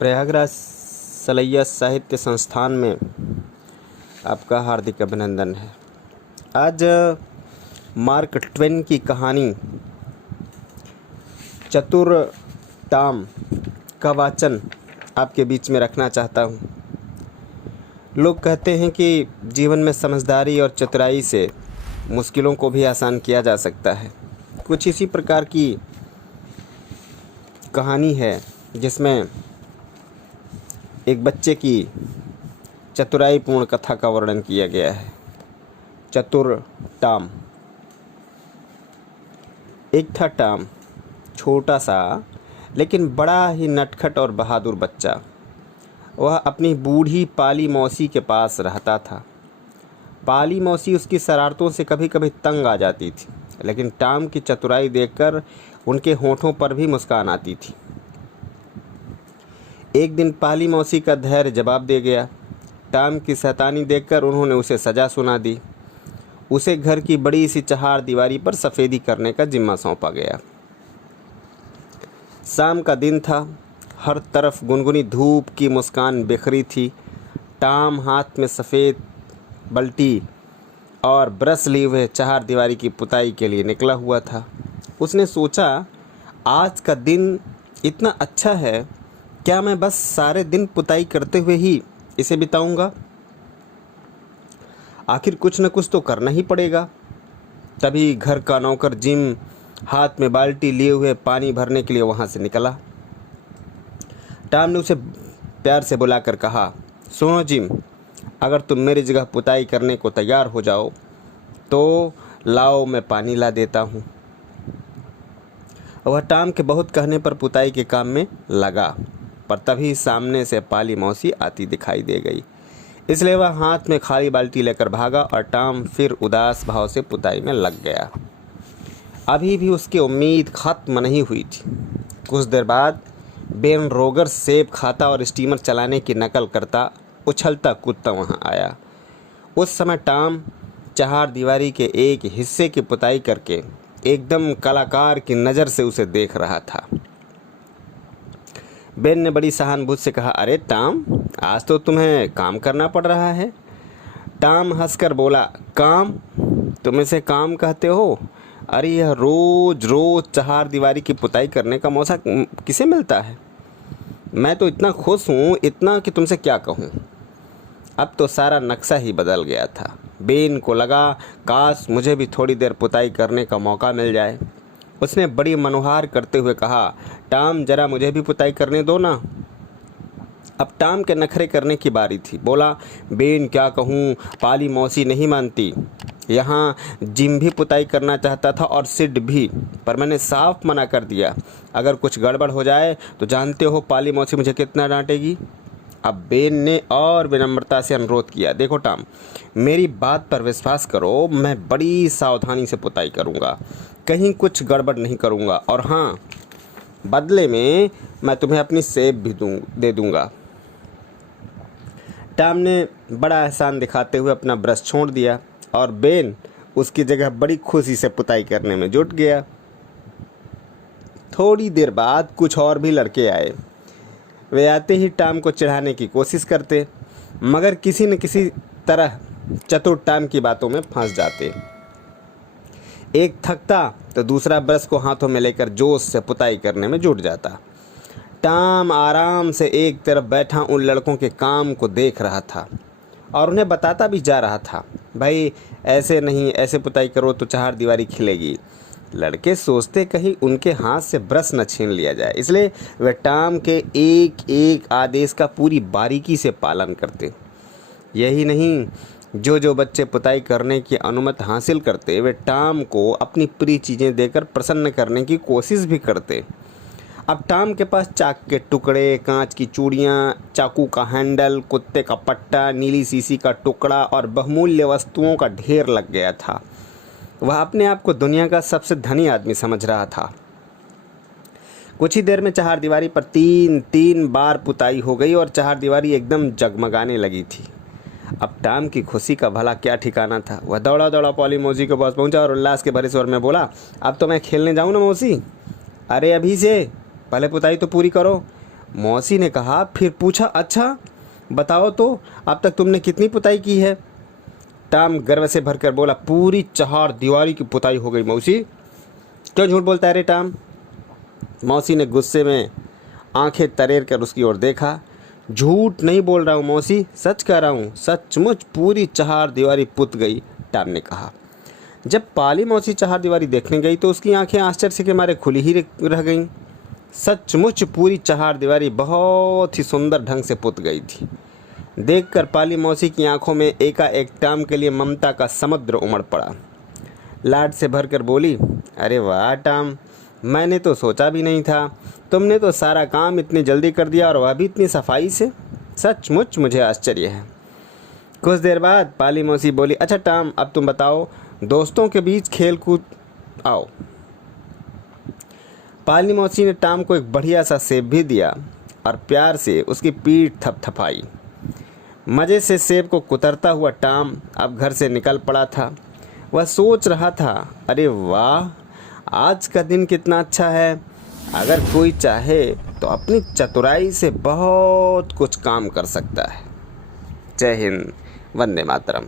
प्रयागराज सलैया साहित्य संस्थान में आपका हार्दिक अभिनंदन है। आज मार्क ट्वेन की कहानी चतुर टाम का वाचन आपके बीच में रखना चाहता हूँ। लोग कहते हैं कि जीवन में समझदारी और चतुराई से मुश्किलों को भी आसान किया जा सकता है। कुछ इसी प्रकार की कहानी है जिसमें एक बच्चे की चतुराईपूर्ण कथा का वर्णन किया गया है। चतुर टाम। एक था टाम, छोटा सा लेकिन बड़ा ही नटखट और बहादुर बच्चा। वह अपनी बूढ़ी पाली मौसी के पास रहता था। पाली मौसी उसकी शरारतों से कभी कभी तंग आ जाती थी, लेकिन टाम की चतुराई देखकर उनके होठों पर भी मुस्कान आती थी। एक दिन पाली मौसी का धैर्य जवाब दे गया। टाम की शैतानी देखकर उन्होंने उसे सज़ा सुना दी। उसे घर की बड़ी सी चहार दीवारी पर सफ़ेदी करने का जिम्मा सौंपा गया। शाम का दिन था। हर तरफ गुनगुनी धूप की मुस्कान बिखरी थी। टाम हाथ में सफ़ेद बल्टी और ब्रश लिए हुए चहार दीवारी की पुताई के लिए निकला हुआ था। उसने सोचा, आज का दिन इतना अच्छा है, क्या मैं बस सारे दिन पुताई करते हुए ही इसे बिताऊंगा? आखिर कुछ न कुछ तो करना ही पड़ेगा। तभी घर का नौकर जिम हाथ में बाल्टी लिए हुए पानी भरने के लिए वहां से निकला। टाम ने उसे प्यार से बुलाकर कहा, सुनो जिम, अगर तुम मेरी जगह पुताई करने को तैयार हो जाओ तो लाओ, मैं पानी ला देता हूँ। वह टाम के बहुत कहने पर पुताई के काम में लगा, पर तभी सामने से पाली मौसी आती दिखाई दे गई। इसलिए वह हाथ में खाली बाल्टी लेकर भागा और टाम फिर उदास भाव से पुताई में लग गया। अभी भी उसकी उम्मीद खत्म नहीं हुई थी। कुछ देर बाद बेन रोगर सेब खाता और स्टीमर चलाने की नकल करता उछलता कूदता वहाँ आया। उस समय टाम चहार दीवारी के एक हिस्से की पुताई करके एकदम कलाकार की नज़र से उसे देख रहा था। बेन ने बड़ी सहानुभूति से कहा, अरे टाम, आज तो तुम्हें काम करना पड़ रहा है। टाम हंसकर बोला, काम? तुम इसे काम कहते हो? अरे यह रोज रोज चहार दीवारी की पुताई करने का मौका किसे मिलता है? मैं तो इतना खुश हूँ, इतना कि तुमसे क्या कहूँ। अब तो सारा नक्शा ही बदल गया था। बेन को लगा, काश मुझे भी थोड़ी देर पुताई करने का मौका मिल जाए। उसने बड़ी मनोहार करते हुए कहा, टाम, जरा मुझे भी पुताई करने दो ना। अब टाम के नखरे करने की बारी थी। बोला, बेन क्या कहूँ, पाली मौसी नहीं मानती। यहाँ जिम भी पुताई करना चाहता था और सिड भी, पर मैंने साफ मना कर दिया। अगर कुछ गड़बड़ हो जाए तो जानते हो पाली मौसी मुझे कितना डांटेगी। अब बेन ने और विनम्रता से अनुरोध किया, देखो टाम, मेरी बात पर विश्वास करो, मैं बड़ी सावधानी से पुताई करूँगा, कहीं कुछ गड़बड़ नहीं करूँगा, और हाँ, बदले में मैं तुम्हें अपनी सेब भी दे दूँगा। टाम ने बड़ा एहसान दिखाते हुए अपना ब्रश छोड़ दिया और बेन उसकी जगह बड़ी खुशी से पुताई करने में जुट गया। थोड़ी देर बाद कुछ और भी लड़के आए। वे आते ही टाम को चिढ़ाने की कोशिश करते, मगर किसी न किसी तरह चतुर टाम की बातों में फंस जाते। एक थकता तो दूसरा ब्रश को हाथों में लेकर जोश से पुताई करने में जुट जाता। टाम आराम से एक तरफ बैठा उन लड़कों के काम को देख रहा था और उन्हें बताता भी जा रहा था, भाई ऐसे नहीं, ऐसे पुताई करो तो चहार दीवारी खिलेगी। लड़के सोचते कहीं उनके हाथ से ब्रश न छीन लिया जाए, इसलिए वे टाम के एक एक आदेश का पूरी बारीकी से पालन करते। यही नहीं, जो बच्चे पुताई करने की अनुमति हासिल करते, वे टाम को अपनी प्रिय चीज़ें देकर प्रसन्न करने की कोशिश भी करते। अब टाम के पास चाक के टुकड़े, कांच की चूड़ियाँ, चाकू का हैंडल, कुत्ते का पट्टा, नीली शीशी का टुकड़ा और बहुमूल्य वस्तुओं का ढेर लग गया था। वह अपने आप को दुनिया का सबसे धनी आदमी समझ रहा था। कुछ ही देर में चहार दीवारी पर तीन बार पुताई हो गई और चहार दीवारी एकदम जगमगाने लगी थी। अब टाम की खुशी का भला क्या ठिकाना था। वह दौड़ा दौड़ा पाली मौसी के पास पहुंचा और उल्लास के भरे स्वर में बोला, अब तो मैं खेलने जाऊं ना मौसी? अरे अभी से, पहले पुताई तो पूरी करो। मौसी ने कहा, फिर पूछा, अच्छा बताओ तो अब तक तुमने कितनी पुताई की है? टाम गर्व से भरकर बोला, पूरी 4 दीवारी की पुताई हो गई मौसी। क्यों झूठ बोलता है रे टाम? मौसी ने गुस्से में आंखें तरेर कर उसकी ओर देखा। झूठ नहीं बोल रहा हूँ मौसी, सच कह रहा हूँ, सचमुच पूरी 4 दीवारी पुत गई, टाम ने कहा। जब पाली मौसी 4 दीवारी देखने गई तो उसकी आंखें आश्चर्य के मारे खुली ही रह गईं। सचमुच पूरी 4 दीवारी बहुत ही सुंदर ढंग से पुत गई थी। देखकर पाली मौसी की आंखों में एकाएक टाम के लिए ममता का समुद्र उमड़ पड़ा। लाड से भरकर बोली, अरे वाह टाम, मैंने तो सोचा भी नहीं था, तुमने तो सारा काम इतनी जल्दी कर दिया और वह भी इतनी सफाई से। सचमुच मुझे आश्चर्य है। कुछ देर बाद पाली मौसी बोली, अच्छा टाम, अब तुम बताओ, दोस्तों के बीच खेल कूद आओ। पाली मौसी ने टाम को एक बढ़िया सा सेब भी दिया और प्यार से उसकी पीठ थपथपाई। मज़े से सेब को कुतरता हुआ टाम अब घर से निकल पड़ा था। वह सोच रहा था, अरे वाह, आज का दिन कितना अच्छा है। अगर कोई चाहे तो अपनी चतुराई से बहुत कुछ काम कर सकता है। जय हिंद, वंदे मातरम।